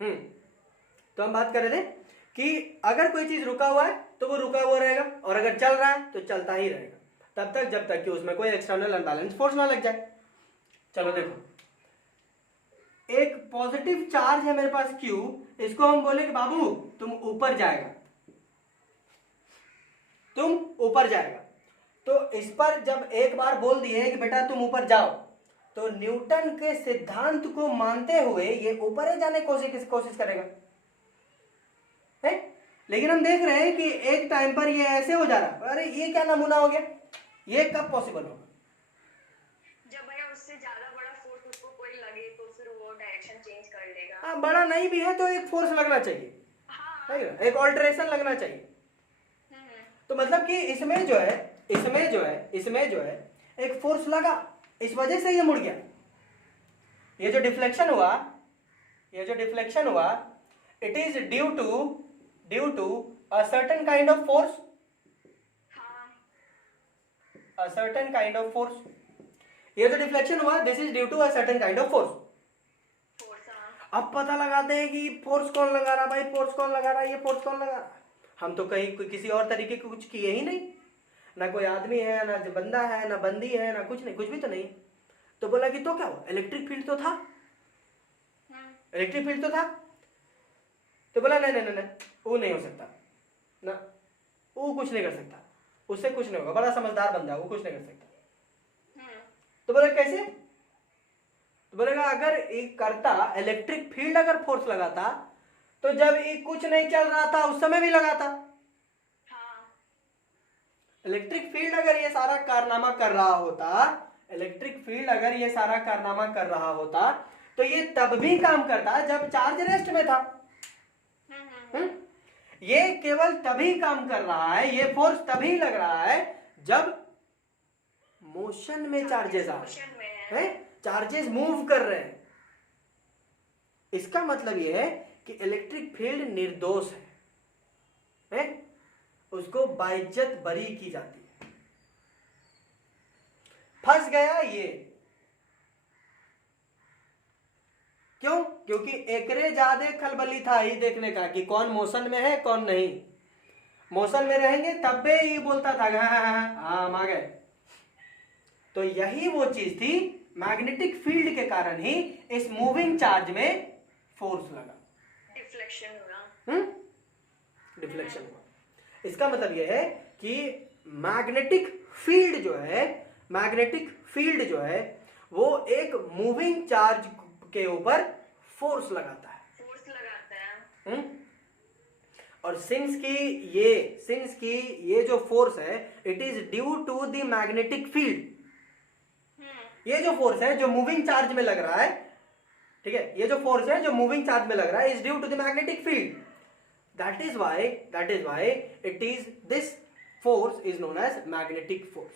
तो हम बात कर रहे थे कि अगर कोई चीज रुका हुआ है तो वो रुका हुआ रहेगा, और अगर चल रहा है तो चलता ही रहेगा तब तक जब तक कि उसमें कोई एक्सटर्नल अनबैलेंस फोर्स ना लग जाए। चलो देखो, एक पॉजिटिव चार्ज है मेरे पास Q, इसको हम बोले कि बाबू तुम ऊपर जाएगा, तुम ऊपर जाएगा। तो इस पर जब एक बार बोल दिए कि बेटा तुम ऊपर जाओ, तो न्यूटन के सिद्धांत को मानते हुए ये ऊपर ही जाने की कोशिश करेगा है? लेकिन हम देख रहे हैं कि एक टाइम पर ये ऐसे हो जा रहा है। अरे ये क्या नमूना हो गया, ये कब पॉसिबल होगा? जब भैया उससे ज्यादा बड़ा फोर्स उसको कोई लगे तो फिर वो डायरेक्शन चेंज कर देगा। हाँ, बड़ा नहीं भी है तो एक फोर्स लगना चाहिए, हाँ। एक ऑल्टरेशन लगना चाहिए। तो मतलब कि इसमें जो है एक फोर्स लगा, इस वजह से ये मुड़ गया। ये जो डिफ्लेक्शन हुआ it is due to a certain kind of force, a certain kind of force. ये जो डिफ्लेक्शन हुआ this is due to a certain kind of force. अब पता लगाते हैं कि फोर्स कौन लगा रहा, भाई फोर्स कौन लगा रहा, ये फोर्स कौन लगा रहा। हम तो कहीं किसी और तरीके के कुछ किए ही नहीं, ना कोई आदमी है, ना बंदा है, ना बंदी है, ना कुछ नहीं, कुछ भी तो नहीं। तो बोला कि तो क्या हुआ, इलेक्ट्रिक फील्ड तो था, इलेक्ट्रिक फील्ड तो था। तो बोला नहीं नहीं नहीं, वो नहीं हो सकता ना, वो कुछ नहीं कर सकता, उससे कुछ नहीं होगा, बड़ा समझदार बंदा, वो कुछ नहीं कर सकता। तो बोला कैसे? तो बोलेगा अगर एक करता इलेक्ट्रिक फील्ड अगर फोर्स लगाता तो जब ये कुछ नहीं चल रहा था उस समय भी लगाता। इलेक्ट्रिक फील्ड अगर ये सारा कारनामा कर रहा होता, इलेक्ट्रिक फील्ड अगर ये सारा कारनामा कर रहा होता तो ये तब भी काम करता जब चार्ज रेस्ट में था। ये केवल तभी काम कर रहा है, ये फोर्स तभी लग रहा है जब मोशन में चार्जेस आ रहे हैं, चार्जेस मूव कर रहे हैं। इसका मतलब यह है कि इलेक्ट्रिक फील्ड निर्दोष है? उसको बाइज्जत बरी की जाती है। फंस गया ये, क्यों? क्योंकि एकरे ज्यादा खलबली था ही देखने का कि कौन मोशन में है कौन नहीं। मोशन में रहेंगे तब भी ये बोलता था हाँ हम आ गए। तो यही वो चीज थी, मैग्नेटिक फील्ड के कारण ही इस मूविंग चार्ज में फोर्स लगा, डिफ्लेक्शन हुआ। इसका मतलब यह है कि मैग्नेटिक फील्ड जो है वो एक मूविंग चार्ज के ऊपर फोर्स लगाता है। और सिंस की ये जो फोर्स है it is due to the magnetic field. ये जो फोर्स है जो मूविंग चार्ज में लग रहा है, ठीक है, ये जो फोर्स है जो मूविंग चार्ज में लग रहा है is due to the magnetic field. That is why it is this force is known as magnetic force.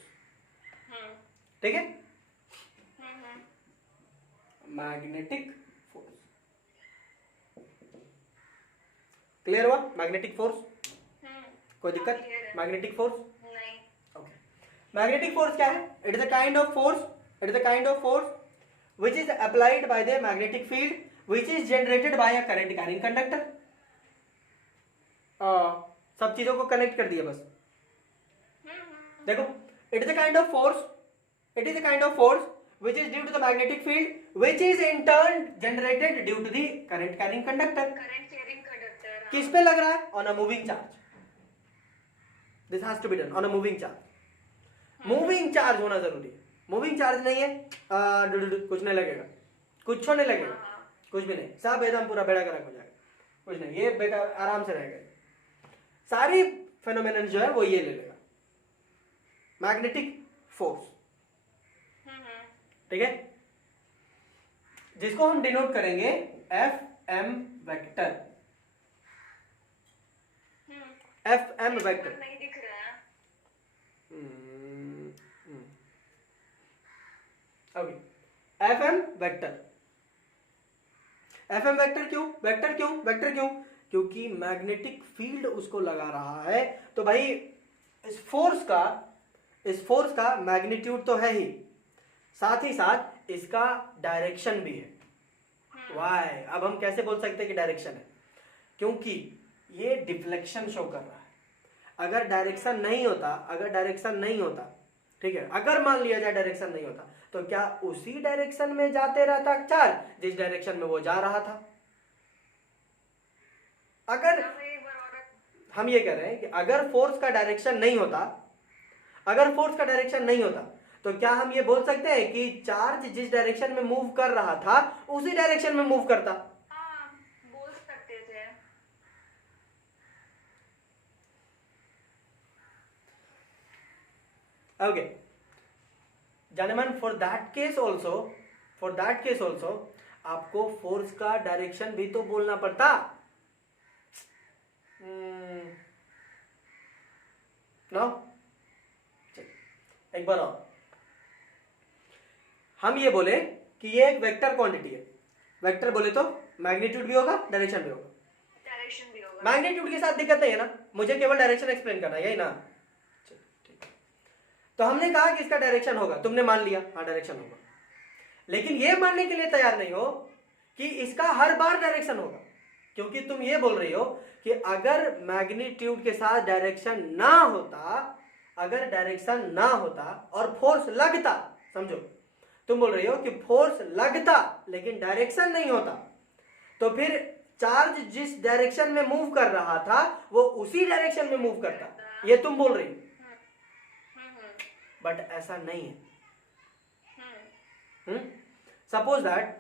ठीक है, मैग्नेटिक फोर्स। क्लियर हुआ? मैग्नेटिक फोर्स कोई दिक्कत? मैग्नेटिक फोर्स नहीं। ओके, मैग्नेटिक फोर्स क्या है? It is a kind of force which is applied by the magnetic field which is generated by a current carrying conductor। सब चीजों को connect कर दिया बस। देखो, it is a kind of force which is due to the magnetic field which is in turn generated due to the current carrying conductor। किस पे लग रहा है? on a moving charge। this has to be done on a moving charge। Moving charge होना जरूरी है। Moving charge नहीं है कुछ नहीं लगेगा, कुछ नहीं लगेगा, कुछ भी नहीं, सब एकदम पूरा बेड़ा गर्क हो जाएगा, कुछ नहीं, ये बेकार आराम से रहेगा। सारी फेनोमेनन जो है वो ये ले लेगा, मैग्नेटिक फोर्स। ठीक है, जिसको हम डिनोट करेंगे F M vector. F M vector नहीं दिख रहा है। F M vector. F M vector क्यों? क्योंकि मैग्नेटिक फील्ड उसको लगा रहा है। तो भाई इस फोर्स का मैग्नीट्यूड तो है ही, साथ ही साथ इसका डायरेक्शन भी है। वाई, अब हम कैसे बोल सकते हैं कि डायरेक्शन है? क्योंकि ये डिफ्लेक्शन शो कर रहा है। अगर डायरेक्शन नहीं होता, अगर डायरेक्शन नहीं होता, ठीक है, अगर मान लिया जाए डायरेक्शन नहीं होता, तो क्या उसी डायरेक्शन में जाते रहता चार्ज जिस डायरेक्शन में वो जा रहा था? अगर हम ये कह रहे हैं कि अगर फोर्स का डायरेक्शन नहीं होता, अगर फोर्स का डायरेक्शन नहीं होता, तो क्या हम ये बोल सकते हैं कि चार्ज जिस डायरेक्शन में मूव कर रहा था उसी डायरेक्शन में मूव करता? हाँ, बोल सकते थे। Okay gentlemen, for that case also आपको फोर्स का डायरेक्शन भी तो बोलना पड़ता। नो, एक बार और हम ये बोले कि ये एक वेक्टर क्वांटिटी है। वेक्टर बोले तो मैग्नीट्यूड भी होगा, डायरेक्शन भी होगा। डायरेक्शन भी होगा। मैग्नीट्यूड के साथ दिक्कत नहीं है ना, मुझे केवल डायरेक्शन एक्सप्लेन करना है, यही ना? ठीक। तो हमने कहा कि इसका डायरेक्शन होगा, तुमने मान लिया हाँ डायरेक्शन होगा, लेकिन ये मानने के लिए तैयार नहीं हो कि इसका हर बार डायरेक्शन होगा, क्योंकि तुम ये बोल रही हो कि अगर मैग्नीट्यूड के साथ डायरेक्शन ना होता, अगर डायरेक्शन ना होता और फोर्स लगता, समझो तुम बोल रही हो कि फोर्स लगता लेकिन डायरेक्शन नहीं होता, तो फिर चार्ज जिस डायरेक्शन में मूव कर रहा था वो उसी डायरेक्शन में मूव करता, ये तुम बोल रही हो। बट ऐसा नहीं है। सपोज दैट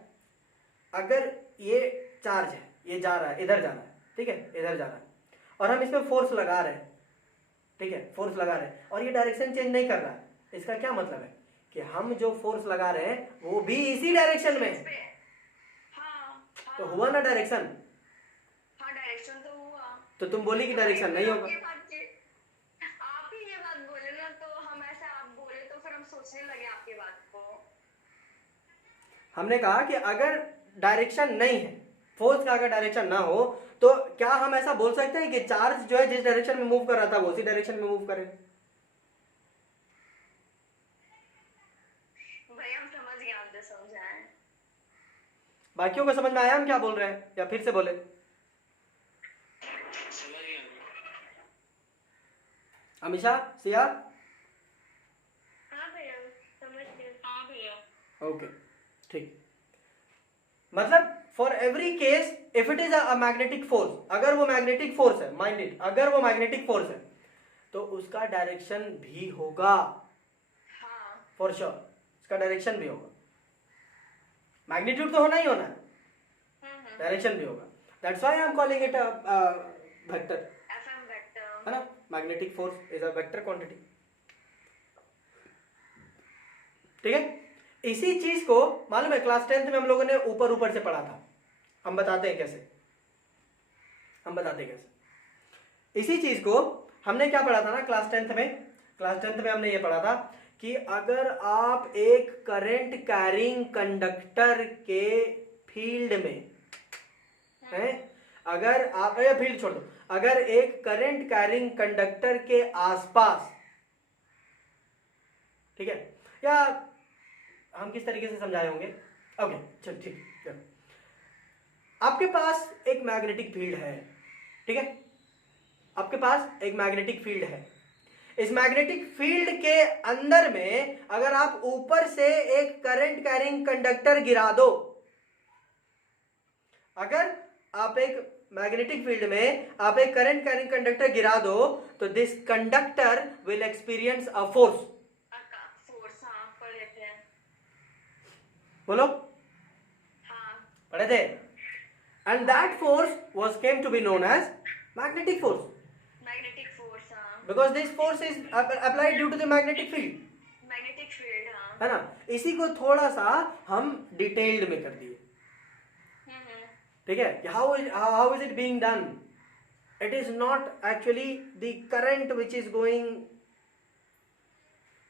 अगर ये चार्ज है, ये जा रहा है, इधर जा रहा है, ठीक है, इधर जा रहा है, और हम इसमें फोर्स लगा रहे हैं, ठीक है, फोर्स लगा रहे हैं और ये डायरेक्शन चेंज नहीं कर रहा है, इसका क्या मतलब है कि हम जो फोर्स लगा रहे हैं वो भी इसी डायरेक्शन में है। तो हुआ ना डायरेक्शन? हाँ, डायरेक्शन तो हुआ। तो तुम बोली कि डायरेक्शन नहीं होगा। आप ही ये बात बोले ना, तो हम ऐसे आप बोले तो फिर हम सोचने लगे आपकी बात को। हमने कहा कि अगर डायरेक्शन नहीं है, फोर्स का अगर डायरेक्शन ना हो, तो क्या हम ऐसा बोल सकते हैं कि चार्ज जो है जिस डायरेक्शन में मूव कर रहा था वो उसी डायरेक्शन में मूव करे? भाई हम समझ गए, आप जो समझाएं। बाकियों को समझ में आया हम क्या बोल रहे हैं, या फिर से बोले? अमीशा, सिया? हाँ भैया, समझ गए। हाँ भैया। ओके, ठीक। मतलब for every case if it is a magnetic force, अगर वो मैग्नेटिक फोर्स है, माइंड इट, अगर वो मैग्नेटिक फोर्स है तो उसका डायरेक्शन भी होगा। हाँ, फॉर श्योर उसका डायरेक्शन भी होगा। मैग्नीट्यूड तो होना ही होना है, डायरेक्शन भी होगा। That's why I am calling it a vector, FM vector, है ना? Magnetic force is a vector quantity, ठीक है। इसी चीज को मालूम है क्लास 10th में हम लोगों ने ऊपर ऊपर से पढ़ा था। हम बताते हैं कैसे, इसी चीज को हमने क्या पढ़ा था ना क्लास 10th में? क्लास 10th में हमने ये पढ़ा था कि अगर आप एक करंट कैरिंग कंडक्टर के फील्ड में हैं, अगर आप फील्ड छोड़ दो, अगर एक करंट कैरिंग कंडक्टर के आसपास, ठीक है, या हम किस तरीके से समझाए होंगे? ओके चल ठीक, चलो आपके पास एक मैग्नेटिक फील्ड है, ठीक है, आपके पास एक मैग्नेटिक फील्ड है। इस मैग्नेटिक फील्ड के अंदर में अगर आप ऊपर से एक करंट कैरिंग कंडक्टर गिरा दो, अगर आप एक मैग्नेटिक फील्ड में आप एक करंट कैरिंग कंडक्टर गिरा दो, तो this conductor will experience a force. Force, हाँ पढ़ लेते हैं। बोलो, हाँ, पढ़े थे? And that force was came to be known as magnetic force, magnetic force, हाँ, because this force is applied due to the magnetic field, magnetic field, हाँ, है ना? इसी को थोड़ा सा हम डिटेल्ड में कर दिए, ठीक है। How is it being done? It is not actually the current which is going,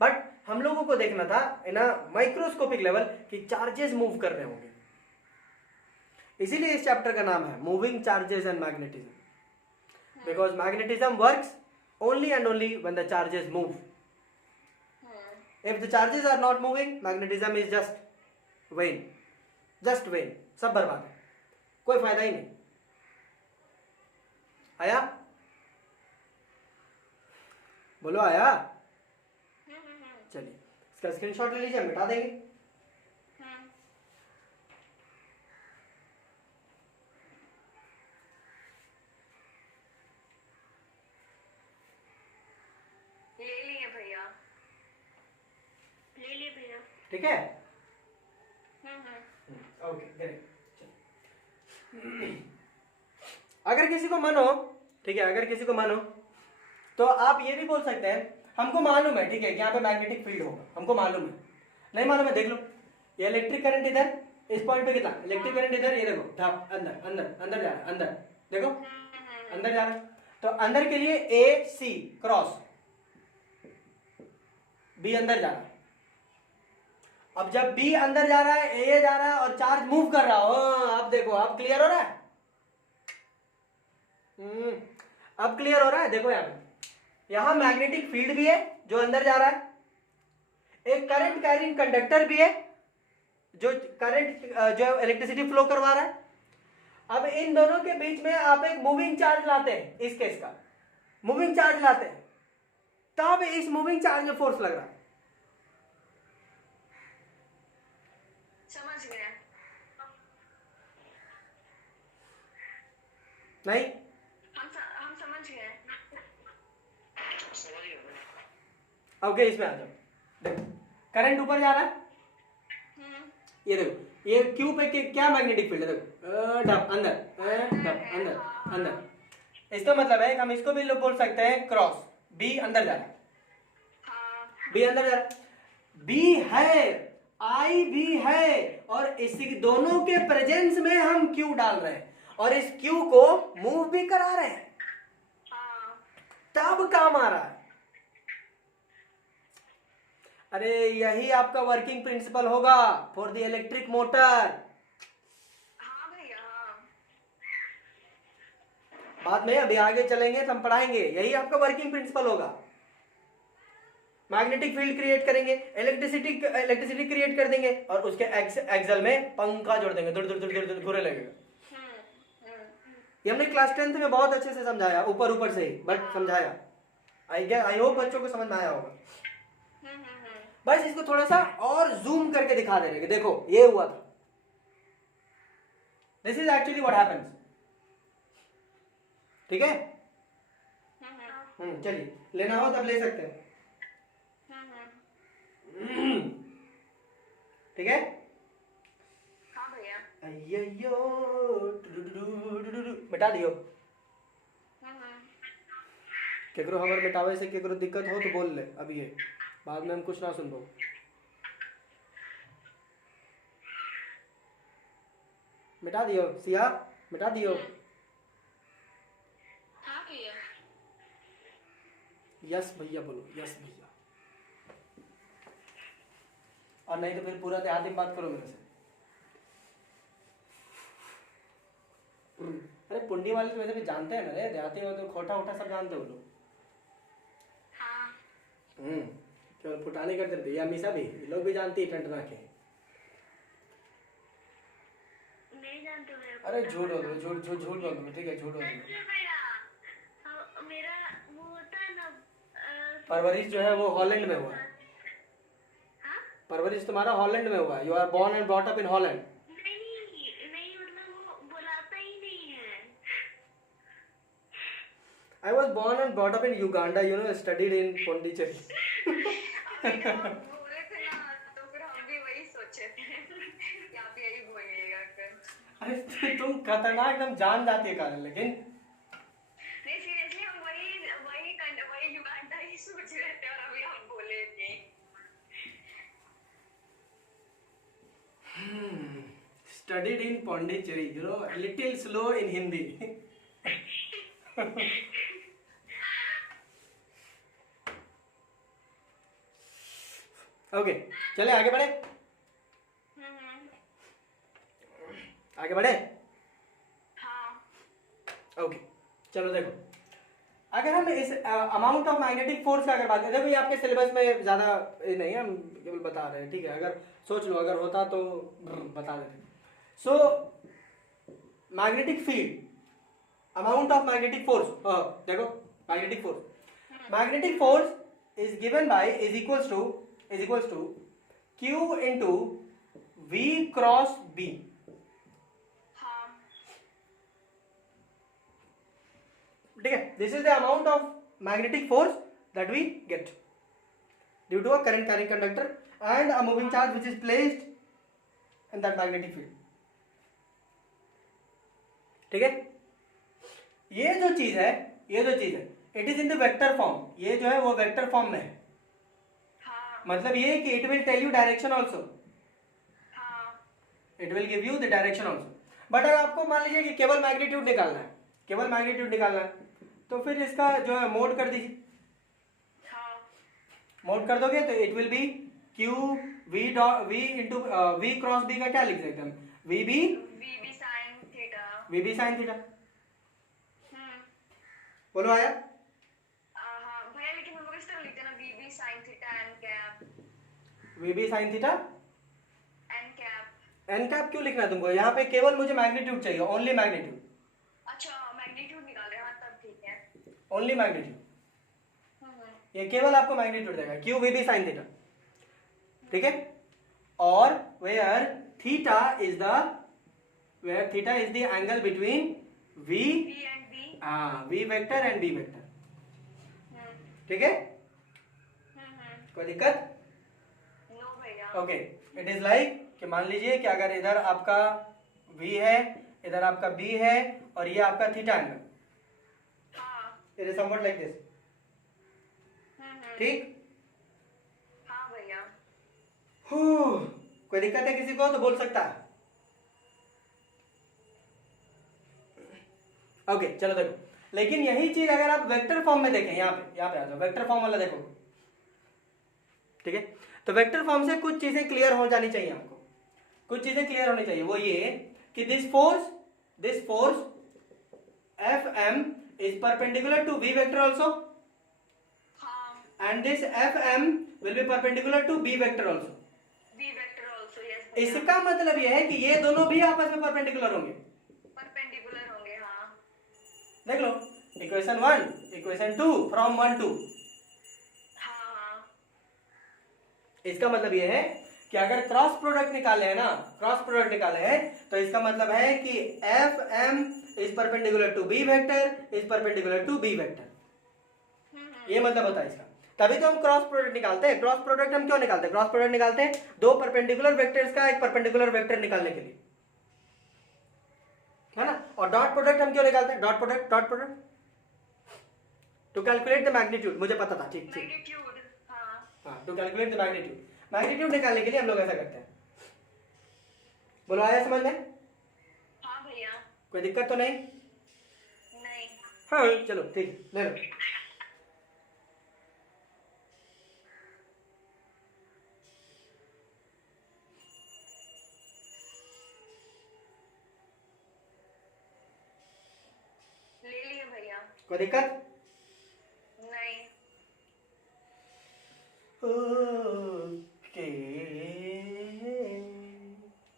but हम लोगों को देखना था इन अ माइक्रोस्कोपिक लेवल कि चार्जेस मूव कर रहे होंगे, इसीलिए इस चैप्टर का नाम है moving charges and magnetism, because magnetism works only and only when the charges move. If the charges are not moving, magnetism is just vain, सब बर्बाद है, कोई फायदा ही नहीं। आया? बोलो आया? चलिए इसका स्क्रीनशॉट ले लीजिए, मिटा देंगे। ले लिए भैया, ले लिए भैया। ठीक है, ओके ग्रेट। अगर किसी को मन हो, ठीक है, अगर किसी को मन हो तो आप ये भी बोल सकते हैं हमको मालूम है, ठीक है, यहाँ पे मैग्नेटिक फील्ड होगा, हमको मालूम है। नहीं मालूम है, देख लो ये इलेक्ट्रिक करंट इधर इस पॉइंट पे कितना इलेक्ट्रिक करंट इधर, ये देखो ढप अंदर अंदर अंदर जा रहा है, अंदर देखो अंदर जा रहा है। तो अंदर के लिए ए सी क्रॉस बी अंदर जा रहा है। अब जब बी अंदर जा रहा है, ए जा रहा है और चार्ज मूव कर रहा हो, अब देखो अब क्लियर हो रहा है। अब क्लियर हो रहा है। देखो यहां मैग्नेटिक फील्ड भी है जो अंदर जा रहा है, एक करंट कैरिंग कंडक्टर भी है जो करंट जो इलेक्ट्रिसिटी फ्लो करवा रहा है। अब इन दोनों के बीच में आप एक मूविंग चार्ज लाते हैं, इस केस का मूविंग चार्ज लाते हैं, तब इस मूविंग चार्ज में फोर्स लग रहा है। समझ गए? नहीं हम समझ गए। ओके इसमें आ जाओ। देखो करंट ऊपर जा रहा है, ये देखो ये क्यू पे क्या मैग्नेटिक फील्ड है, देखो डब अंदर डब अंदर अंदर। इसका मतलब है हम इसको भी लोग बोल सकते हैं क्रॉस, बी अंदर जा रहा है, बी अंदर जा रहा है, बी है आई भी है, और इसी दोनों के प्रेजेंस में हम क्यू डाल रहे हैं और इस क्यू को मूव भी करा रहे हैं, तब काम आ रहा है। अरे यही आपका वर्किंग प्रिंसिपल होगा फॉर द इलेक्ट्रिक मोटर। हाँ भैया, बाद में अभी आगे चलेंगे तो हम पढ़ाएंगे, यही आपका वर्किंग प्रिंसिपल होगा। मैग्नेटिक फील्ड क्रिएट करेंगे, इलेक्ट्रिसिटी क्रिएट कर देंगे और उसके एक्सल में पंखा जोड़ देंगे, दुर दुर दुर दुर दुर घूरने लगेगा। ये हमने क्लास 10th में बहुत अच्छे से समझाया, ऊपर ऊपर से ही बट समझाया। आई होप बच्चों को समझ में आया होगा। बस इसको थोड़ा सा और जूम करके दिखा दे रहे, देखो ये हुआ था, this is actually what happens. ठीक है, चलिए लेना हो तब ले सकते हैं। ठीक है, हाँ भैया, अय्यो मिटा दियो। केकरो हमारे मिटावे से केकरो दिक्कत हो तो बोल ले अभी, ये बाद में हम कुछ ना सुन दो। मिटा दियो सिया, मिटा दियो। हाँ भैया, यस भैया बोलो, यस भैया। और नहीं तो फिर पूरा देहाती में बात करो मेरे से। अरे पुंडी वाले तो वैसे भी जानते हैं ना रे, देहाती में तो खोटा उठा सब जानते हो लोग। हाँ, चलो फुटाने करते थे, या मीसा भी ये लोग भी जानती है टंटना के। नहीं जानते भैया। अरे झूठ हो, झूठ झूठ झूठ बोल, ठीक है झूठ हो। मेरा वो होता है ना, परवरिश जो है वो हॉलैंड में हुआ। परवरिश तुम्हारा हॉलैंड में हुआ, you are born and brought up in Holland. नहीं मतलब वो बुलाता ही नहीं है। I was born and brought up in Uganda, you know, studied in Pondicherry. अभी तो आप बोले थे ना, तो फिर हम भी वही सोचे थे कि आप यही बोलिएगा फिर। अरे तुम खतरनाक एकदम जान जाती है कारण, लेकिन नहीं सीरियसली हम वही युगांडा ही सोच रहे थे और अभी हम बोले थे। studied in Pondicherry, you know, a little slow in Hindi. Okay चले आगे बढ़े, आगे बढ़े। हाँ, ओके चलो देखो, अगर हम इस अमाउंट ऑफ मैग्नेटिक फोर्स का अगर बात करें, देखो ये आपके सिलेबस में ज़्यादा नहीं है, हम केवल बता रहे हैं, ठीक है, अगर सोच लो अगर होता तो बता देते। So magnetic field, amount of magnetic force, देखो magnetic force is given by is equals to Q into V cross B. हाँ ठीक है, this is the amount of magnetic force that we get due to a current carrying conductor and a moving charge which is placed in that magnetic field. ठीक है, ये जो चीज है it is in the vector form, ये जो है वो वेक्टर फॉर्म में है. हाँ मतलब ये कि it will tell you direction also, हाँ it will give you the direction also. But अगर आपको मान लीजिए कि केवल मैग्नीट्यूड निकालना है, तो फिर इसका जो है मोड कर दीजिए. हाँ मोड कर दोगे तो it will be Q V dot V into V cross B का क्या लिख सकते हैं? VB VB sin theta. VB sine theta. हम्म बोलो आया? हाँ भैया, लेकिन हम लोग इस तरह लिखते हैं ना, VB sin theta n cap. VB sine theta n cap. n cap क्यों लिखना है तुमको? यहाँ पे केवल मुझे मैग्नीट्यूड चाहिए, ओनली मैग्नीट्यूड, अच्छा मैग्नीट्यूड निकाल रहे हैं, हाँ तब ठीक है. Only magnitude. हम्म ये केवल आपको मैग्नीट्यूड देगा, Q VB साइन थीटा. ठीक है, और where theta is the angle between V B and B. V vector and B vector. हम्म ठीक है, हम्म कोई दिक्कत? नो भैया. ओके, इट इज लाइक कि मान लीजिए कि अगर इधर आपका V है, इधर आपका B है, और ये आपका थीटा एंगल, हाँ it is somewhat like this. ठीक, हाँ भैया. कोई दिक्कत है किसी को तो बोल सकता है. ओके चलो देखो, लेकिन यही चीज अगर आप वेक्टर फॉर्म में देखें, यहाँ पे आ जाओ, वेक्टर फॉर्म वाला देखो. ठीक है, तो वेक्टर फॉर्म से कुछ चीजें क्लियर हो जानी चाहिए आपको, कुछ चीजें क्लियर होनी चाहिए. वो ये कि this force Fm is perpendicular to V vector also, हाँ and this Fm will be perpendicular to B vector also. B vector also, yes भैया. इसका मतलब यह है कि ये दोनों भी आपस में परपेंडिकुलर होंगे. परपेंडिकुलर होंगे. हाँ देख लो, इक्वेशन 1, इक्वेशन 2, फ्रॉम 1 2. हाँ हाँ इसका मतलब यह है कि अगर क्रॉस प्रोडक्ट निकाले हैं तो इसका मतलब है कि Fm is perpendicular to B vector is perpendicular to B vector. ये मतलब होता है इसका. तभी तो हम क्रॉस प्रोडक्ट निकालते हैं. क्रॉस प्रोडक्ट हम क्यों निकालते हैं? क्रॉस प्रोडक्ट निकालते हैं दो परपेंडिकुलर वेक्टर्स का एक परपेंडिकुलर वेक्टर निकालने के लिए, है ना. और डॉट प्रोडक्ट हम क्यों निकालते हैं? Dot product to calculate the magnitude. मुझे पता था, ठीक. मैग्नीट्यूड. हाँ टू कैलकुलेट द मैग्नीट्यूड निकालने के लिए हम लोग ऐसा करते हैं. बोलो आया समझ में? हाँ भैया. कोई दिक्कत तो नहीं? नहीं. हाँ चलो ठीक, ले लो. ले लिए भैया. कोई दिक्कत? नहीं. ओके,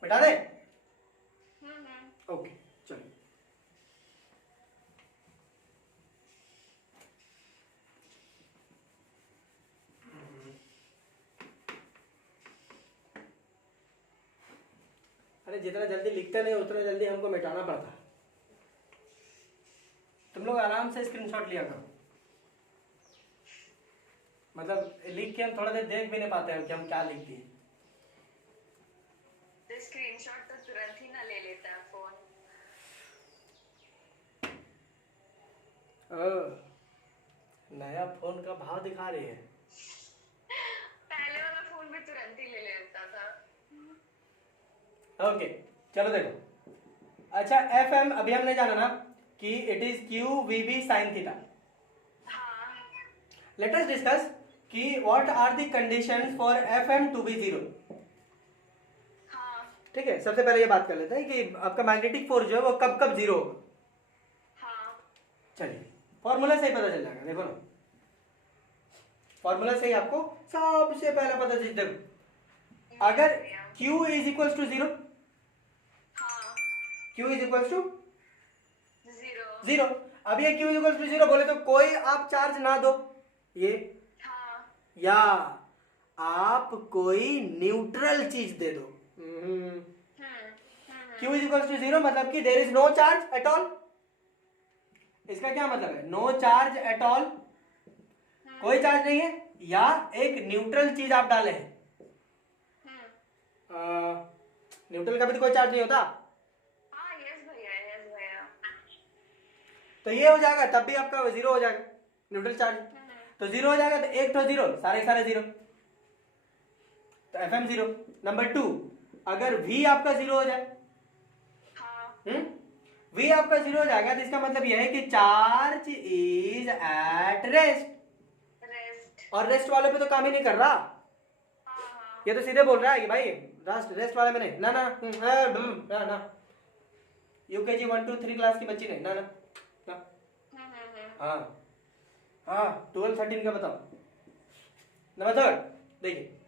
मिटा दे. ओके चलो. अरे जितना जल्दी लिखते नहीं उतना जल्दी हमको मिटाना पड़ता है. तुम लोग आराम से स्क्रीनशॉट लिया करो. मतलब लिख के हम थोड़ा देर देख भी नहीं पाते हैं कि हम क्या लिख दिए. तो स्क्रीनशॉट तो तुरंत ही ना ले लेता है फोन. नया फोन का भाव दिखा रही है. पहले वाला फोन भी तुरंत ही ले लेता था. ओके चलो देखो. अच्छा Fm अभी हमने जाना ना कि it is Q VB sin थीटा. हाँ लेट अस डिस्कस कि what are the conditions for Fm to be 0. हाँ ठीक है, सबसे पहले ये बात कर लेते हैं कि आपका मैग्नेटिक फोर्स जो है वो कब कब 0 होगा. हाँ चलिए फॉर्मूला से ही पता चल जाएगा. देखो ना, फॉर्मूला से ही आपको सबसे पहला पता चल. देखो अगर Q इज इक्वल्स टू 0, हाँ Q is equal to zero. Zero. अब ये Q is equal to zero बोले तो कोई आप चार्ज ना दो ये, हाँ। या आप कोई न्यूट्रल चीज दे दो। Q is equal to zero मतलब कि there is no charge at all. इसका क्या मतलब है? नो चार्ज एट ऑल, कोई चार्ज नहीं है, या एक न्यूट्रल चीज आप डाले हैं। न्यूट्रल का भी तो कोई चार्ज नहीं होता। हाँ, यस भैया, यस भैया। तो ये हो जाएगा, तब भी आपका जीरो हो जाएगा न्यूट्रल चार्ज। तो जीरो हो जाएगा, तो एक तो जीरो, सारे सारे जीरो, तो FM जीरो। नंबर 2, अगर V आपका जीरो हो जाए, हाँ। V आपका जीरो हो जाएगा, तो इसका मतलब यह है कि charge is at rest. Rest. और रेस्ट वाले पे तो काम ही नहीं कर रहा। हाँ। ये तो सीधे बोल रहा है कि भाई रेस्ट वाले में नहीं, ना ना ना ना, UKG 1 2 3 क्लास की बच्ची नहीं, ना ना ना। हाँ हाँ, 12 13 का बताओ। नंबर 3, देखिए,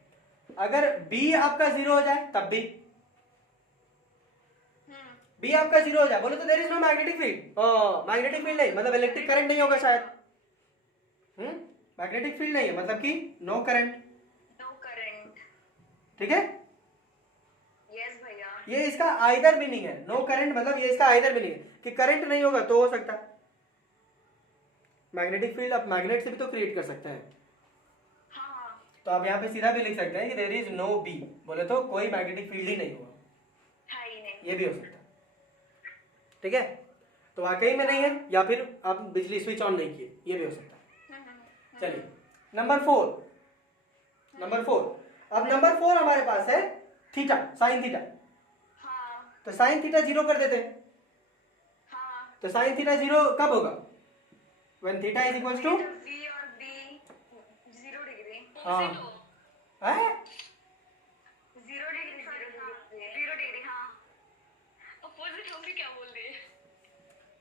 अगर B आपका जीरो हो जाए तब भी, B आपका जीरो हो जाए बोले तो there is no magnetic field. Magnetic field नहीं मतलब इलेक्ट्रिक करंट नहीं होगा शायद। मैग्नेटिक फील्ड नहीं है मतलब कि नो करंट। No current. ठीक है, यस भैया। ये इसका आइदर मीनिंग है। नो करंट मतलब ये इसका आइदर मीनिंग है कि करंट नहीं होगा तो हो सकता है। मैग्नेटिक फील्ड आप मैग्नेट से भी तो क्रिएट कर सकते हैं। हाँ। तो आप यहाँ पे सीधा भी लिख सकते हैं कि देयर इज नो बी, बोले तो कोई मैग्नेटिक फील्ड ही नहीं होगा। है ही नहीं। ये भी हो सकता है। ठीक है, तो वाकई में नहीं है, या फिर आप बिजली स्विच ऑन नहीं किए, ये भी हो सकता है। चलिए नंबर 4, नंबर 4। अब नंबर 4 हमारे पास है थीटा, साइन थीटा। हाँ। तो साइन थीटा जीरो कर देते हैं। हाँ। तो साइन थीटा जीरो कब होगा? When theta is equal to, V और B 0 डिग्री। हाँ है, 0 डिग्री, 0 डिग्री। हाँ, अपोजिट हम भी क्या बोल रहे हैं?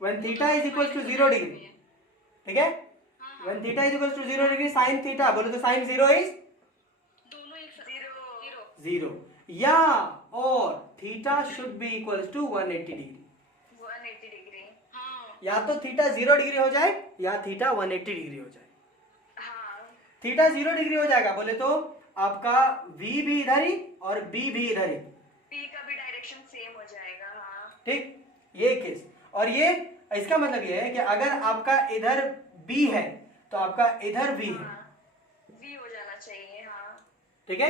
When theta is equal to 0 degree. ठीक है, when theta is equal to 0 degree sine theta बोले तो साइन जीरो इज दोनों एक साथ। जीरो। जीरो, या और theta should be equal to 180 degree. 180 degree. हाँ। या तो थीटा 0 डिग्री हो जाए या थीटा 180 डिग्री हो जाए। हाँ। थीटा 0 डिग्री हो जाएगा बोले तो आपका V भी इधर ही और B भी इधर ही। P का भी डायरेक्शन सेम हो जाएगा। हाँ। ठीक, ये केस। और ये इसका मतलब ये है कि अगर आपका इधर B है तो आपका इधर V है। V हो जाना चाहिए। हाँ। ठीक है,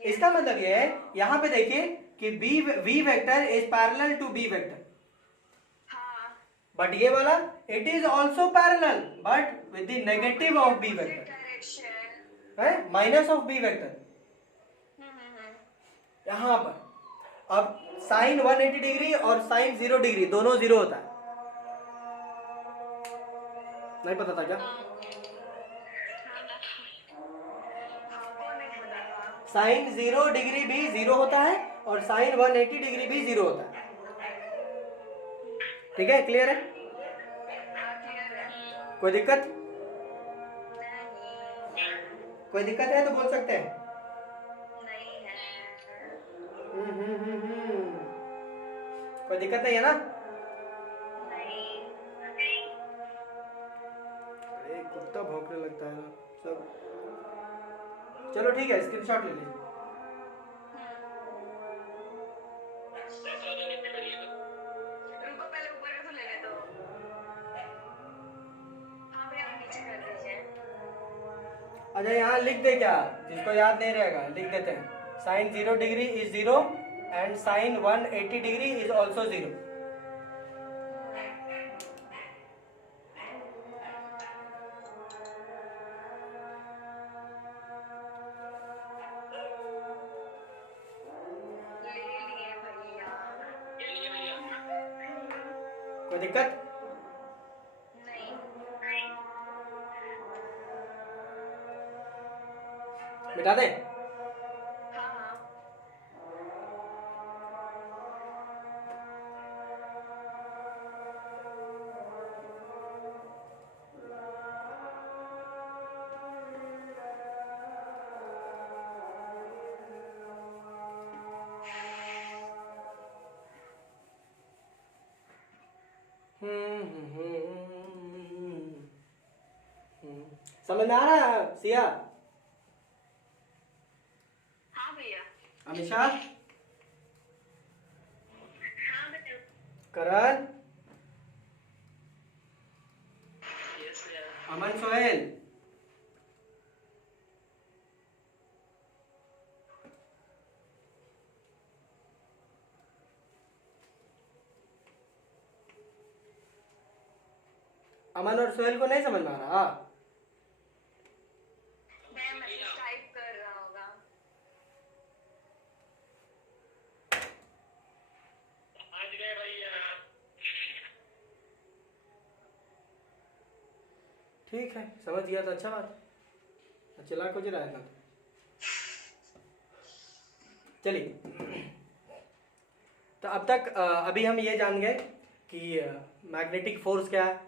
इसका मतलब ये है, यहां पे देखिए कि V vector is parallel to B vector. हाँ। बट ये वाला it is also parallel but with the negative of B vector, direction है माइनस ऑफ B वेक्टर। यहां पर अब साइन 180 डिग्री और साइन 0 डिग्री दोनों जीरो होता है। नहीं पता था क्या? साइन 0 डिग्री भी जीरो होता है और साइन 180 डिग्री भी जीरो होता है। ठीक है, क्लियर है? कोई दिक्कत? कोई दिक्कत है तो बोल सकते हैं। नहीं है। कोई दिक्कत नहीं है ना? नहीं। अरे कुत्ता भौंकने लगता है ना सब। चलो ठीक है, स्क्रीनशॉट ले लीजिए। रुको, पहले ऊपर का तो ले ले दो। हाँ भैया, आप नीचे कर दीजिए। अच्छा यहाँ लिख दे, क्या जिसको याद नहीं रहेगा लिख देते हैं। Sine 0 degree is zero and sine 180 degree is also zero. ले लिए भैया। कोई दिक्कत? नहीं। मिटा दे? हाँ हाँ। समझ में आ रहा है सिया? हाँ भैया। अमीशा, हाँ भैया। करण, यस भैया। अमन, सोहेल, अमन और सोहेल को नहीं समझ में आ रहा? मैं मैसेज टाइप कर रहा होगा। आज गए भैया। ठीक है, समझ गया तो अच्छा बात है। चिल्ला कुछ रहा था। चलिए, तो अब तक अभी हम ये जान गए कि मैग्नेटिक फोर्स क्या है,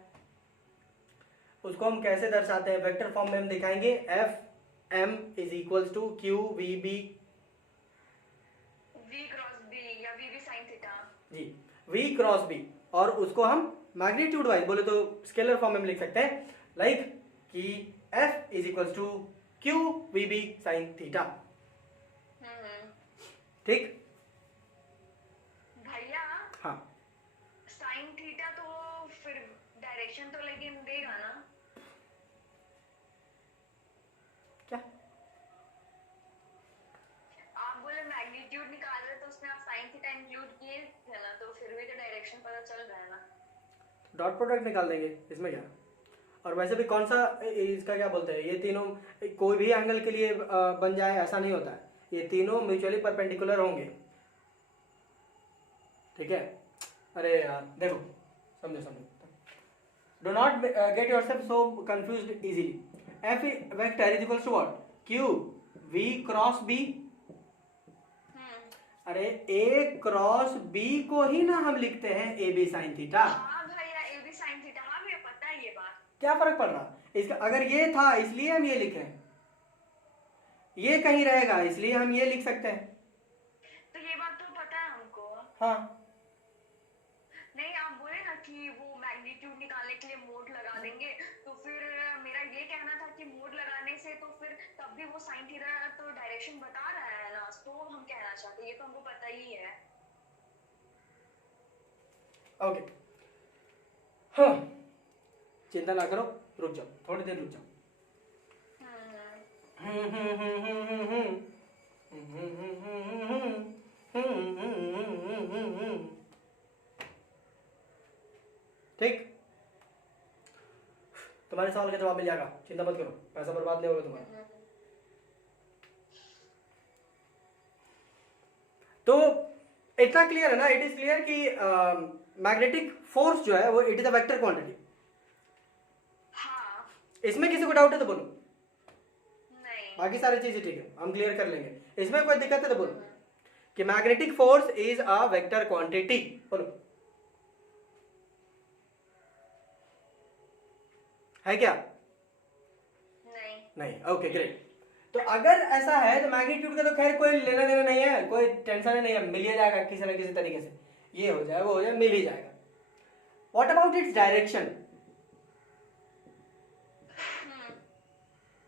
उसको हम कैसे दर्शाते हैं। वेक्टर फॉर्म में हम दिखाएंगे F M is equals to Q V B, V cross B या वी बी साइन थीटा। जी, वी क्रॉस बी, और उसको हम मैग्नीट्यूड वाइज बोले तो स्केलर फॉर्म में लिख सकते हैं, लाइक कि F is equals to Q V B sine theta. ठीक भैया, हाँ, साइन थीटा तो फिर डायरेक्शन तो लेकिन देगा ना? क्या आप बोले मैग्नीट्यूड निकाल रहे तो उसमें आप साइन थीटा इंक्लूड किए थे ना, तो फिर भी तो डायरेक्शन पता चल रहा है ना। डॉट प्रोडक्ट निकाल देंगे, इसमें क्या। और वैसे भी कौन सा इसका क्या बोलते हैं, ये तीनों कोई भी एंगल के लिए बन जाए ऐसा नहीं होता है, ये तीनों म्यूचुअली परपेंडिकुलर होंगे। ठीक है, अरे यार देखो, समझो समझो, do not get yourself so confused easily. F vector is equals to what, Q V cross B. अरे ए क्रॉस बी को ही ना हम लिखते हैं ए बी साइन थीटा। हाँ भैया, ए बी साइन थीटा, हाँ भैया पता है ये बात। क्या फर्क पड़ रहा इसका, अगर ये था इसलिए हम ये लिखे हैं, ये कहीं रहेगा इसलिए हम ये लिख सकते हैं। तो ये बात तो पता है हमको। हाँ, नहीं, आप बोले ना कि वो मैग्नीट्यूड निकालने के लिए मोड लगा देंगे, तो फिर मेरा ये कहना था कि मोड लगाने से तो फिर तब भी वो साइन थीटा तो डायरेक्शन बता रहा है ना, तो हम कहना चाहते हैं, ये तो हमको पता ही है। ओके, हाँ, चिंता ना करो, रुक जाओ, थोड़ी देर रुक जाओ। ठीक, तुम्हारे सवाल का जवाब मिल जाएगा, चिंता मत करो, पैसा बर्बाद नहीं होगा तुम्हारा। तो इतना क्लियर है ना, इट इज क्लियर कि मैग्नेटिक फोर्स जो है वो it is a vector quantity. हाँ। इसमें किसी को डाउट है तो बोलो, नहीं। बाकी सारी चीजें ठीक है, हम क्लियर कर लेंगे। इसमें कोई दिक्कत है तो बोलो कि magnetic force is a vector quantity, बोलो है क्या? नहीं। नहीं, ओके ग्रेट। तो अगर ऐसा है तो मैग्नीट्यूड का तो खैर कोई लेना देना नहीं है, कोई टेंशन नहीं है, मिल ही जाएगा किसी ना किसी तरीके से, ये हो जाए वो हो जाए, मिल ही जाएगा। What about its direction?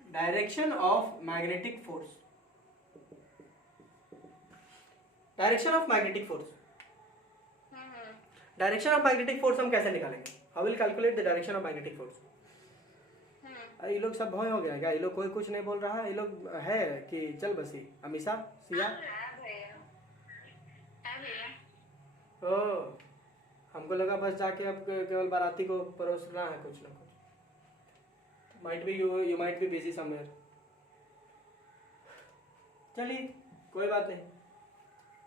Direction of magnetic force, direction of magnetic force, direction of magnetic force हम कैसे निकालेंगे? How will calculate the direction of magnetic force? अरे ये लोग सब भय हो गया क्या? ये लोग कोई कुछ नहीं बोल रहा है, ये लोग है कि चल बस ही अमीशा सिया। ओ, हमको लगा बस जाके अब केवल बाराती को परोसना है कुछ ना कुछ। Might be you might be busy somewhere. चलिए कोई बात नहीं,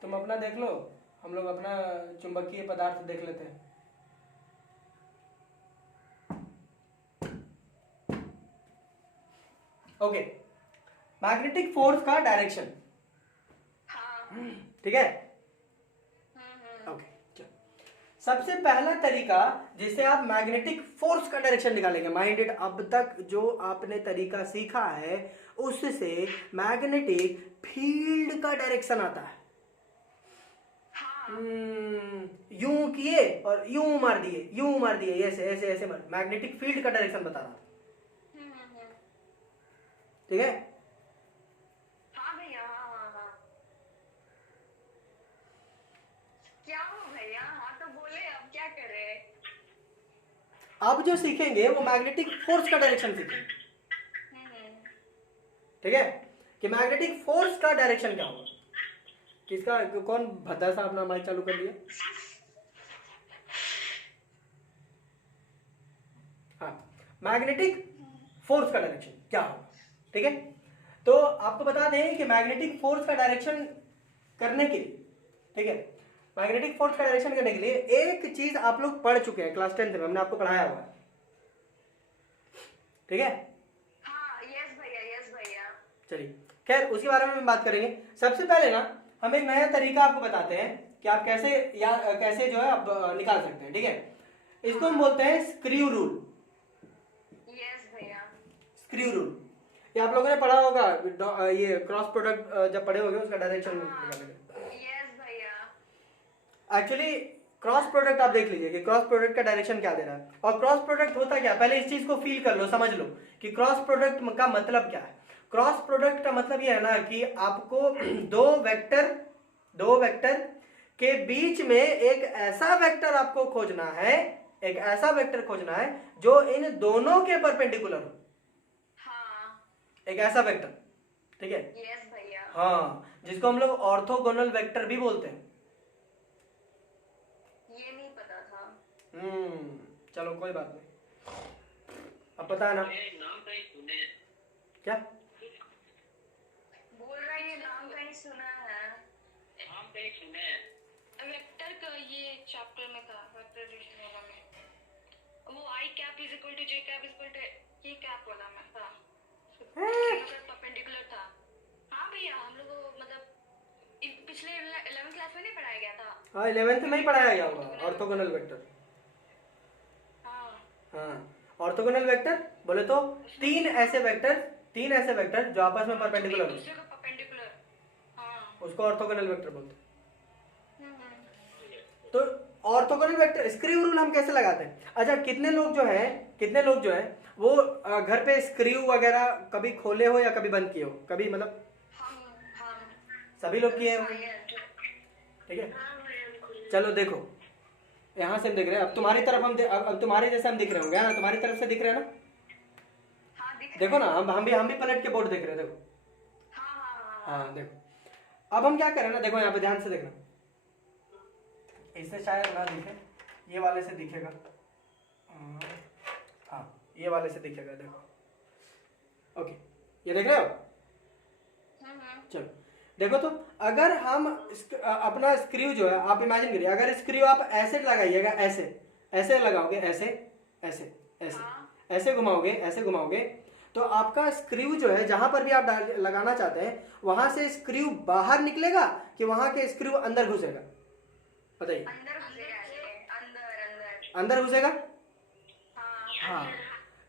तुम अपना देख लो, हम लोग अपना चुंबकीय पदार्थ देख लेते हैं। ओके, मैग्नेटिक फोर्स का डायरेक्शन, ठीक है? ओके, चलो सबसे पहला तरीका जिससे आप मैग्नेटिक फोर्स का डायरेक्शन निकालेंगे, माइंड इट, अब तक जो आपने तरीका सीखा है उससे मैग्नेटिक फील्ड का डायरेक्शन आता है। हाँ। यूं किए और यूं मार दिए, ऐसे ऐसे ऐसे मार, मैग्नेटिक फील्ड का डायरेक्शन बता रहा था। ठीक है, हाँ भैया, हाँ। क्या हो भैया, हाँ तो बोले, अब क्या करे? अब जो सीखेंगे वो मैग्नेटिक फोर्स का डायरेक्शन सीखेंगे। ठीक है, कि मैग्नेटिक फोर्स का डायरेक्शन क्या होगा। किसका, कौन भद्दा सा अपना माइक चालू कर दिया? हाँ, मैग्नेटिक फोर्स का डायरेक्शन क्या होगा। ठीक है, तो आपको बता दें कि मैग्नेटिक फोर्स का डायरेक्शन करने के लिए, ठीक है, मैग्नेटिक फोर्स का डायरेक्शन करने के लिए एक चीज आप लोग पढ़ चुके हैं क्लास 10th में, हमने आपको पढ़ाया हुआ है। ठीक है, हाँ, यस भैया। चलिए, खैर उसके बारे में हम बात करेंगे। सबसे पहले ना हम एक नया तरीका आपको बताते हैं कि आप कैसे कैसे जो है आप निकाल सकते हैं। ठीक है, इसको हम बोलते हैं स्क्रू रूल। यस भैया। स्क्रू रूल, ये आप लोगों ने पढ़ा होगा, ये क्रॉस प्रोडक्ट जब पढ़े होंगे उसका डायरेक्शन निकालेंगे। यस भैया। एक्चुअली क्रॉस प्रोडक्ट आप देख लीजिए कि क्रॉस प्रोडक्ट का डायरेक्शन क्या दे रहा है, और क्रॉस प्रोडक्ट होता क्या, पहले इस चीज को फील कर लो, समझ लो कि क्रॉस प्रोडक्ट का मतलब क्या है। क्रॉस प्रोडक्ट का मतलब ये है ना कि आपको दो वेक्टर के बीच में एक ऐसा वेक्टर आपको खोजना है, एक ऐसा वेक्टर खोजना है जो इन दोनों के परपेंडिकुलर हो। हाँ। एक ऐसा वेक्टर, ठीक है। यस भैया। हाँ, जिसको हम लोग ऑर्थोगोनल वेक्टर भी बोलते हैं। ये नहीं पता था। चलो कोई बात नहीं, अब पता है ना। नाम कहीं सुने? क्या बोल रहा है, ये नाम कहीं सुना है। नाम कहीं सुने? वेक्टर का ये चैप्टर में था, वेक्टर एडिशन वाला में, वो I cap is equal to J cap is equal to ये कैप वाला में था, परपेंडिकुलर था। हाँ भैया, हम लोग को मतलब पिछले 11th क्लास में नहीं पढ़ाया गया था। हाँ, 11th में ही पढ़ाया गया होगा ऑर्थोगोनल वेक्टर। हाँ, ऑर्थोगोनल वेक्टर बोले तो तीन ऐसे वेक्टर जो आपस में परपेंडिकुलर हो, उसको ऑर्थोगोनल वेक्टर बोलते हैं। तो ऑर्थोगोनल वेक्टर स्क्रू रूल हम कैसे लगाते हैं? अच्छा, कितने लोग जो है वो घर पे स्क्रू वगैरह कभी खोले हो या कभी बंद किए हो, कभी मतलब सभी लोग किए हो। ठीक है, चलो देखो, यहाँ से हम देख रहे हैं, अब तुम्हारी तरफ अब तुम्हारे जैसे हम दिख रहे होंगे ना, तुम्हारी तरफ से दिख रहे हैं ना। देखो ना, हम भी पलट के बोर्ड देख रहे हैं, देखो। हाँ देखो, अब हम क्या करें ना, देखो यहाँ पे ध्यान से देखना, इससे शायद ना दिखे, ये वाले से दिखेगा। हाँ, ये वाले से दिखेगा, देखो। ओके, ये देख रहे हो? चलो देखो, तो अगर हम अपना स्क्रू जो है, आप इमेजिन करिए, अगर स्क्रू आप ऐसे लगाइएगा, ऐसे लगाओगे, ऐसे घुमाओगे, तो आपका स्क्रू जो है जहां पर भी आप लगाना चाहते हैं वहां से स्क्रू बाहर निकलेगा कि वहां के स्क्रू अंदर घुसेगा, बताइए। अंदर घुसेगा। हाँ,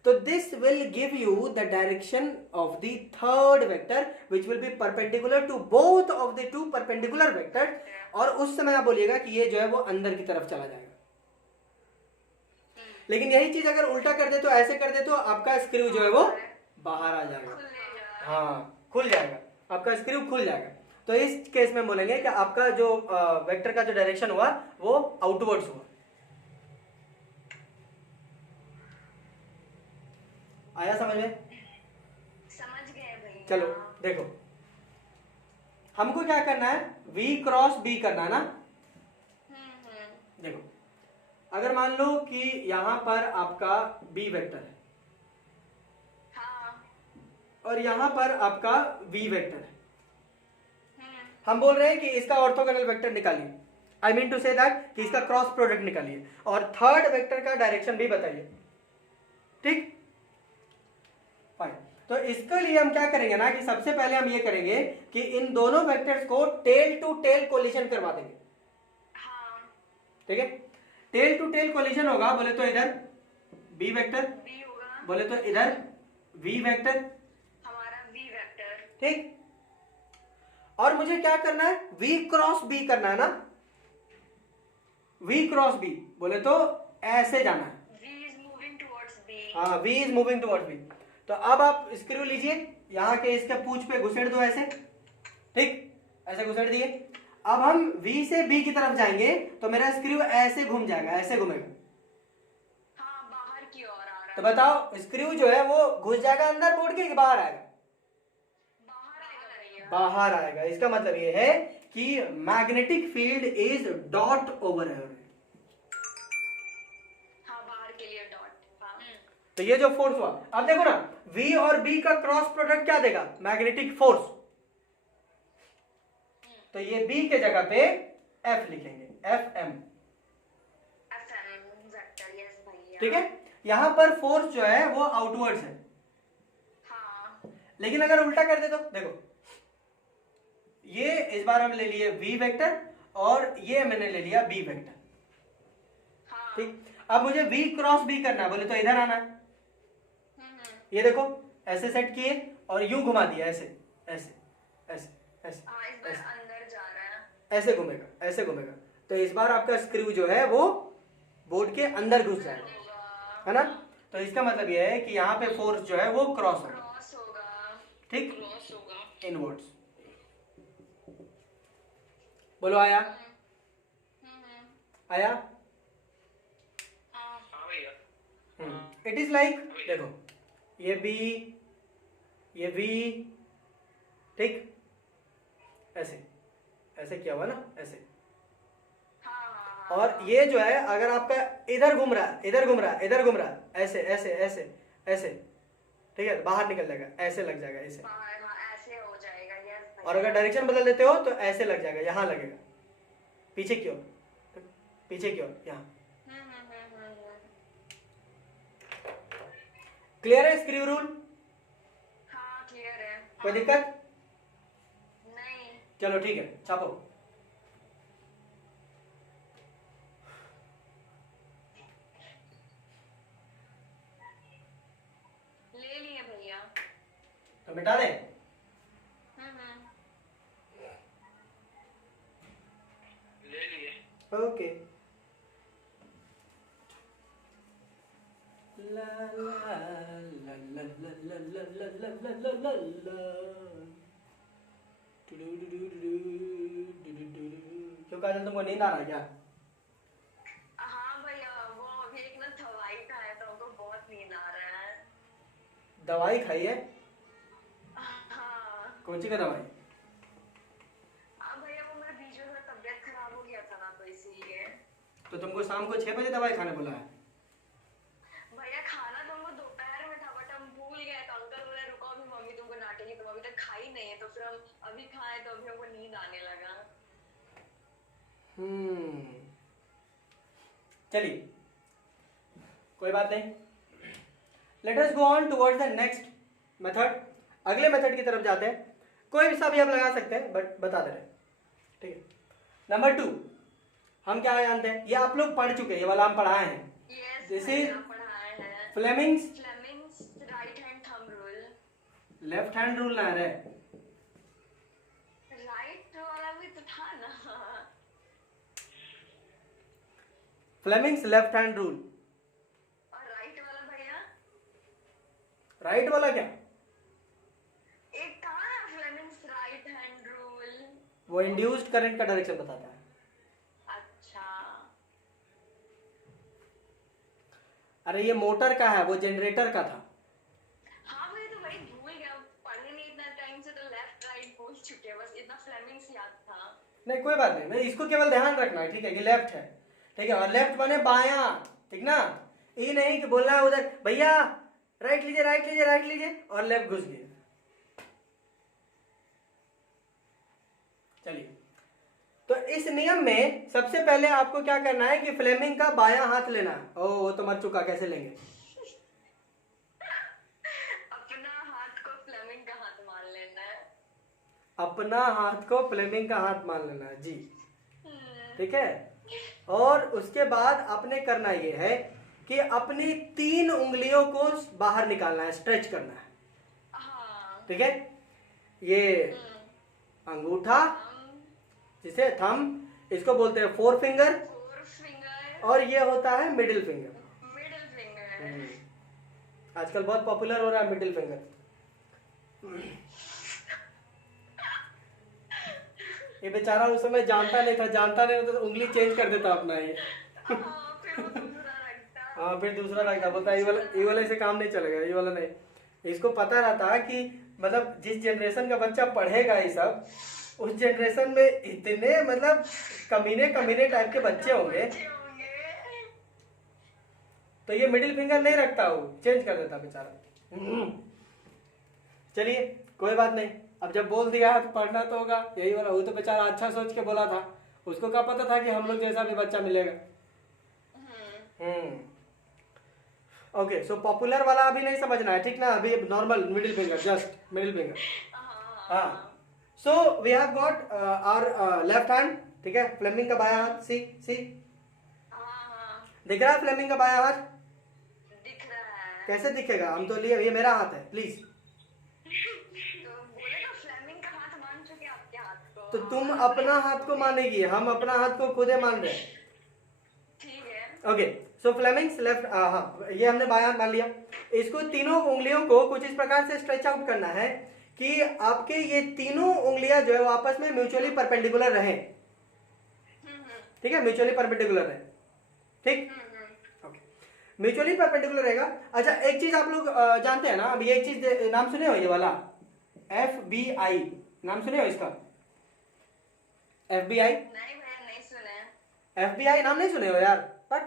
तो this will give you the direction of the third vector which will be perpendicular to both of the two perpendicular vector, और उस समय आप बोलिएगा कि ये जो है वो अंदर की तरफ चला जाएगा। लेकिन यही चीज अगर उल्टा कर दे, तो ऐसे कर दे, तो आपका स्क्रू जो है वो बाहर आ जाएगा। हाँ, खुल जाएगा, आपका स्क्रू खुल जाएगा। तो इस केस में बोलेंगे कि आपका जो वेक्टर का जो डायरेक्शन हुआ वो आउटवर्ड्स हुआ। आया समझ में? समझ गए भैया। चलो देखो, हमको क्या करना है, V क्रॉस B करना है ना। देखो, अगर मान लो कि यहां पर आपका B वेक्टर है, और यहां पर आपका V वेक्टर है, हम बोल रहे हैं कि इसका ऑर्थोगोनल वेक्टर निकालिए, I mean to say that कि इसका क्रॉस प्रोडक्ट निकालिए, और थर्ड वेक्टर का डायरेक्शन भी बताइए। ठीक, फाइन। तो इसके लिए हम क्या करेंगे ना कि सबसे पहले हम ये करेंगे कि इन दोनों वेक्टर्स को टेल टू टेल कोलिजन करवा देंगे। ठीक है, टेल टू टेल कोलिजन होगा, बोले तो इधर B वेक्टर, बोले तो इधर V वेक्टर, हमारा V वेक्टर। ठीक, और मुझे क्या करना है, V क्रॉस B करना है ना। V क्रॉस B बोले तो ऐसे जाना है। V is moving towards B. हाँ, V is moving towards B। तो अब आप स्क्रू लीजिए, यहाँ के इसके पूंछ पे घुसेड़ दो ऐसे, ठीक, ऐसे घुसेड़ दिए। अब हम V से B की तरफ जाएंगे तो मेरा स्क्रू ऐसे घूम जाएगा, ऐसे घूमेगा। हाँ, बाहर की ओर आ रहा तो है। बताओ स्क्रू जो है वो घुस जाएगा अंदर बोर्ड के कि बाहर आएगा? बाहर आएगा भैया। बाहर आएगा। इसका मतलब ये है कि magnetic field is dot over है। हाँ, बाहर के लिए डॉट। हाँ। तो ये जो फोर्स हुआ, अब देखो ना, V और B का क्रॉस प्रोडक्ट क्या देगा? Magnetic force. तो ये B के जगह पे F लिखेंगे, FM, FM वेक्टर, यस भैया। ठीक है। यहां पर फोर्स जो है वो आउटवर्ड्स है, हाँ। लेकिन अगर उल्टा कर दे तो देखो, ये इस बार हम ले लिए V वेक्टर और ये मैंने ले लिया B वेक्टर, हाँ। ठीक। अब मुझे V क्रॉस B करना है, बोले तो इधर आना है। ये देखो ऐसे सेट किए और यूं घुमा दिया, ऐसे ऐसे ऐसे ऐसे हाँ, इस बार ऐसे, अंदर जा रहा है। ऐसे घूमेगा, ऐसे घूमेगा। तो इस बार आपका स्क्रू जो है वो बोर्ड के अंदर घुस जाएगा, होगा। है ना। तो इसका मतलब ये है कि यहाँ पे फोर्स जो है वो क्रॉस होगा, क्रॉस होगा। ठीक, क्रॉस होगा। इनवर्ड्स। बोलो आया? आया? हाँ भैया। इट इज लाइक, देखो ये B, ये V, ठीक, ऐसे ऐसे किया हुआ ना, ऐसे। हाँ। और ये जो है अगर आपका इधर घूम रहा है, इधर घूम रहा है, इधर घूम रहा है, ऐसे ऐसे ऐसे ऐसे, ठीक है, बाहर निकल जाएगा, ऐसे लग जाएगा, ऐसे। बाहर, हाँ, ऐसे हो जाएगा, यस और अगर डायरेक्शन बदल देते हो तो ऐसे लग जाएगा, यहाँ लगेगा, पीछे की ओर, पीछे की ओर, यहाँ। क्लियर है स्क्रू रूल? हाँ, क्लियर है। कोई दिक्कत? नहीं। चलो ठीक है, छापो। ले लिए भैया। तो मिटा दे। ले लिए। ओके। ला ला ला ला ला ला ला ला ला ला ला ला ला। क्यों काजल, तुमको नींद आ रहा है क्या? हाँ भैया, वो अभी एक ना दवाई खाया था, उनको बहुत नींद आ रहा है। दवाई खाई है? हाँ। कौन सी का दवाई? भैया वो मेरे बीच में थोड़ा तबीयत खराब हो गया था ना, तो इसीलिए। तो तुमको शाम को 6 बजे दवाई खाने बोला है? भैया खाना तो हमको दोपहर में था, बट हम भूल गए, तो अंकल बोले रुको अभी मम्मी तुमको डांटेगी, तुम अभी तक खाई नहीं है। तो फिर हम अभी खाए तो अभी हमको नींद आने लगा। चलिए कोई बात नहीं। Let us go on towards the next method. अगले मेथड की तरफ जाते हैं। कोई भी सा भी आप लगा सकते हैं, बट बता दे रहे हैं, ठीक है। नंबर 2 हम क्या जानते हैं, ये आप लोग पढ़ चुके हैं, ये वाला हम पढ़ाए हैं। यस This भैया, is पढ़ाए हैं। Fleming's Fleming's right hand thumb rule. Left hand rule ना है, राइट वाला भी तो था ना। Fleming's left hand rule. और राइट वाला भैया, राइट वाला क्या? एक था ना फ्लेमिंग्स राइट हैंड रूल। वो इंड्यूस्ड करंट का डायरेक्शन बताता है। अच्छा। अरे ये मोटर का है, वो जनरेटर का था। हाँ भैया, तो भाई भूल गया, पढ़ने नहीं इतना टाइम से, तो लेफ्ट राइट बोल चुके हैं, बस इतना फ्लेमिंग्स याद था। नहीं कोई बात नहीं, इसको केवल ध्यान रखना है, ठीक है, कि लेफ्ट है, ठीक है, और लेफ्ट बने बायां, ठीक ना। ये नहीं कि बोलना है उधर भैया राइट लीजिए राइट लीजिए राइट लीजिए और लेफ्ट घुस गए। चलिए, तो इस नियम में सबसे पहले आपको क्या करना है कि फ्लेमिंग का बायां हाथ लेना है। ओ वो तो मर चुका, कैसे लेंगे? अपना हाथ को फ्लेमिंग का हाथ मान लेना है। अपना हाथ को फ्लेमिंग का हाथ मान लेना है जी, ठीक है। और उसके बाद आपने करना ये है कि अपनी 3 उंगलियों को बाहर निकालना है, स्ट्रेच करना है, हाँ। ठीक है। ये अंगूठा जिसे थंब, इसको बोलते हैं 4 फिंगर, 4 फिंगर और ये होता है मिडिल फिंगर। Middle finger. आजकल बहुत पॉपुलर हो रहा है मिडिल फिंगर। ये बेचारा उस समय जानता नहीं था तो उंगली चेंज कर देता अपना ये। हाँ, फिर वो दूसरा रखता। हाँ, फिर दूसरा रखता, बोलता ये वाले से काम नहीं चलेगा, ये वाला नहीं। इसको पता रहता कि मतलब जिस जनरेशन का बच्चा पढ़ेगा ये सब, उस जनरेशन में इतने मतलब कमीने टाइप के बच्चे होंगे, तो ये मिडिल फिंगर नहीं रखता, वो चेंज कर देता बेचारा। चलिए कोई बात नहीं, अब जब बोल दिया है तो पढ़ना तो होगा, यही वाला। वो तो बेचारा अच्छा सोच के बोला था, उसको क्या पता था कि हम लोग जैसा भी बच्चा मिलेगा। ओके, सो पॉपुलर वाला अभी नहीं समझना है, ठीक ना? अभी normal middle finger, just middle finger. हाँ, so we have got our left hand, ठीक है? फ्लेमिंग का बायां हाथ, सी दिख रहा है? फ्लेमिंग का बायां हाथ दिख रहा है। कैसे दिखेगा? हम तो लिए, ये मेरा हाथ है, प्लीज। तो बोले तो फ्लेमिंग का हाथ मान चुके आपके हाथ को। तो तुम अपना हाथ को मानेगी, हम अपना हाथ को खुद ही मान रहे हैं। ठीक है। ओके, सो फ्लेमिंग्स लेफ्ट, हाँ ये हमने बायां हाथ मान लिया। इसको तीनों उंगलियों को कुछ इस प्रकार से स्ट्रेच आउट करना है कि आपके ये तीनों उंगलियां जो है वो आपस में म्यूचुअली परपेंडिकुलर रहें, ठीक है? म्यूचुअली परपेंडिकुलर है, ठीक? ओके, म्यूचुअली परपेंडिकुलर रहेगा। अच्छा, एक चीज आप लोग जानते हैं ना, अब ये एक चीज नाम सुने हो, ये वाला FBI, नाम सुने हो इसका? FBI? नहीं भैया, नहीं सुने। FBI नाम नहीं सुने हो यार? बट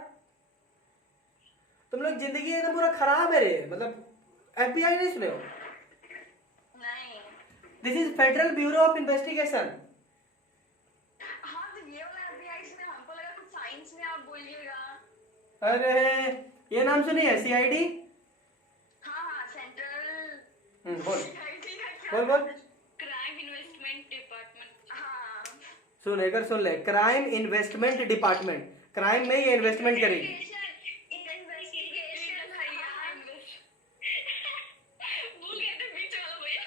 तुम लोग जिंदगी एकदम पूरा खराब है रे, मतलब FBI नहीं सुने हो? नहीं। This is federal bureau of investigation. हाँ, तो ये वाला FBI में हमको लगा कुछ साइंस में आप बोलिएगा। अरे ये नाम सुनी है? CID? हाँ, सेंट्रल। बोल CID का क्या? बोल। Crime investment department. हाँ। सुन, एक सुन ले, क्राइम इन्वेस्टमेंट डिपार्टमेंट, क्राइम में ये इन्वेस्टमेंट करेगी। इन्वेस्टिगेशन भैया। भूल गए थे बीच वाला भैया।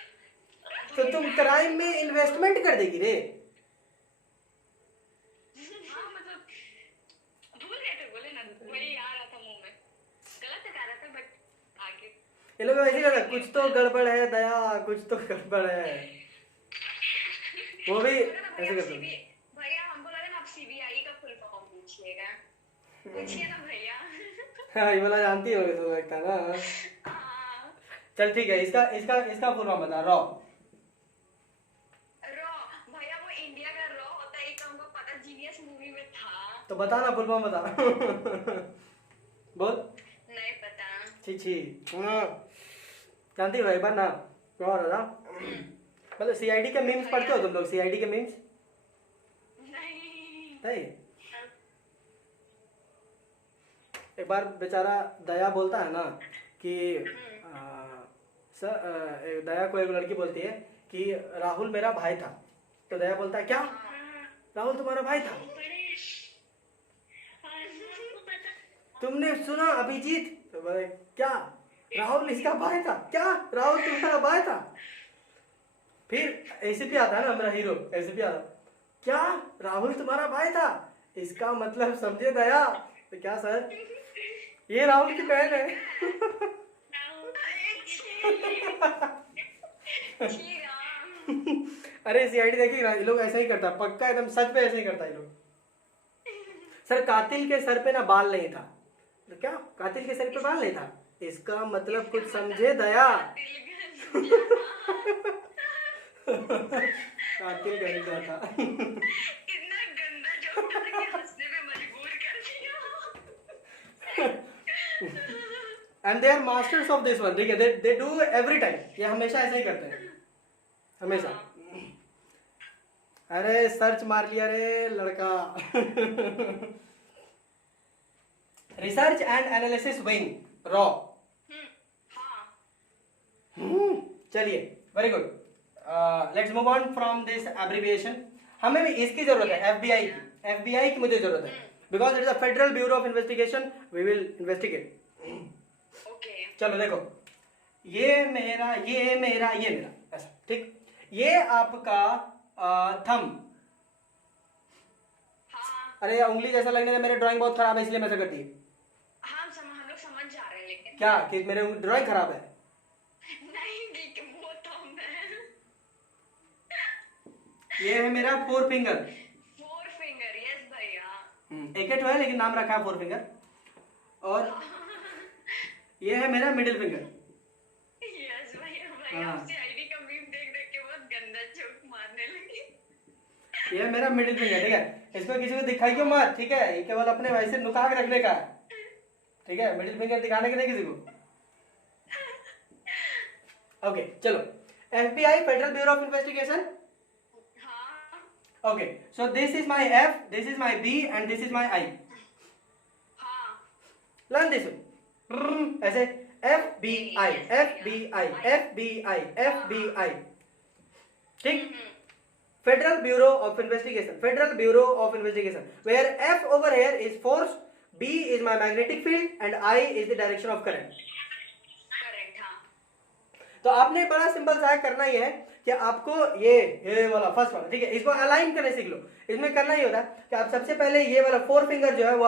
तो तुम क्राइम में इन्वेस्टमेंट कर देगी रे? हाँ, मतलब भूल गए थे, बोले ना, वही आ रहा था मुंह में, गलत आ रहा था, बट आगे ये लोग ऐसे करते, कुछ तो गड़बड़ है दया, कुछ तो गड़बड़ है, वो भी ऐसे करते। भैया हमको लगा ना आप CBI का फुल फॉर्म पूछिएगा। पूछिए ना भैया। हाँ, ये वाला जानती हो तो लगता है ना। हाँ। चल ठीक है, इसका फुल फॉर्म बता। रॉ भैया, वो इंडिया का रॉ होता है, एक हमको पता, जीनियस मूवी में था। तो बता ना, फुल फॉर्म बता। बोल। नहीं पता। छी जानती हो एक बार ना, क्या हो रहा था, मतलब CID के मीम्स पढ़ते हो तुम लोग? CID के मीम्स नहीं? एक बार बेचारा दया बोलता है ना कि सर, दया को एक लड़की बोलती है कि राहुल मेरा भाई था, तो दया बोलता है क्या? राहुल तुम्हारा भाई था? तुमने सुना अभिजीत? तो बोले क्या? राहुल इसका भाई था? क्या राहुल तुम्हारा भाई था? फिर ACP आता है ना, हमारा हीरो ACP आता, क्या राहुल तुम्हारा भाई था? इसका मतलब समझे दया? तो क्या सर, ये राहुल की बहन है। अरे CID देखिए ना, ये लोग ऐसा ही करता है, पक्का एकदम सच पे ऐसे ही करता है ये लोग। सर कातिल के सर पे ना बाल नहीं था, तो क्या कातिल के सर पे बाल नहीं था? इसका मतलब कुछ समझे दया? कातिल गरीब था। कितना गंदा जोक था कि हंसने पे मजबूर कर दिया। And they are masters of this one, ठीक है? दे डू एवरी टाइम, ये हमेशा ऐसा ही करते हैं, हमेशा। अरे सर्च मार लिया रे लड़का। रिसर्च एंड एनालिसिस विंग, रॉ। चलिए, very good. Let's move on from this abbreviation. हमें भी इसकी जरूरत है, FBI की मुझे जरूरत है, because it is a federal bureau of investigation, we will investigate. चलो देखो, ये मेरा, ऐसा, ठीक? ये आपका थंब, अरे यार उंगली जैसा लगने का, मेरे ड्राइंग बहुत खराब है इसलिए मैं ऐसा कर दी। हम लोग समझ जा रहे हैं लेकिन क्या कि मेरे ड्राइंग खराब है? नहीं लेकिन वो तो मैं ये है मेरा 4 फिंगर। 4 फिंगर, यस भैया। एक है लेकिन नाम रखा है 4 फिंगर। और ये है मेरा मिडिल फिंगर। यस भैया, मैं हाँ। आपसे आईडी का मीम देख देख के बहुत गंदा जोक मारने लगी। ये है मेरा मिडिल फिंगर, ठीक है। इसको किसी को दिखाइयो मत, ठीक है, ये केवल अपने वैसे नुका के रखने का है, ठीक है, मिडिल फिंगर दिखाने के नहीं किसी को। ओके चलो, FBI federal bureau of investigation. हाँ okay so this is my F, this is my B and this is my I। हाँ लर्न दिस ऐसे FBI FBI FBI FBI, ठीक। Federal bureau of investigation, federal bureau of investigation, where F over here is force, B is my magnetic field and I is the direction of current। Correct. हाँ तो आपने बड़ा simple सा करना ही है कि आपको ये वाला फर्स्ट वाला, ठीक है, इसको अलाइन करने सीख लो। इसमें करना ही होता है कि आप सबसे पहले ये वाला 4 फिंगर जो है वो